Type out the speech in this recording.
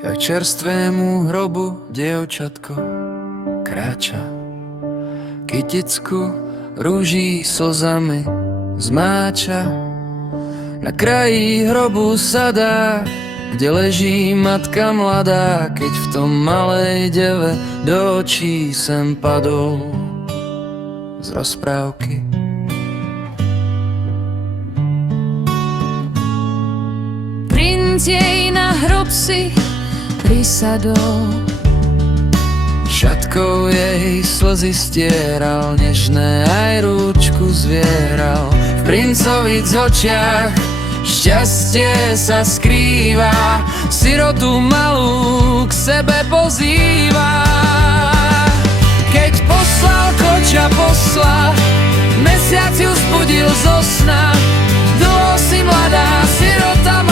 K čerstvému hrobu dievčatko kráča, kyticku rúží slzami zmáča. Na kraji hrobu sadá, kde leží matka mladá, keď v tom malej deve do očí sem padol z rozprávky. Princ jej na hrob si prisadol, šatkou jej slzy stieral, nežné aj rúčku zvieral. V princovic očiach šťastie sa skrýva, sirotu malú k sebe pozýva. Keď poslal koča posla, mesiac ju zbudil zo sna. Dlho si mladá sirota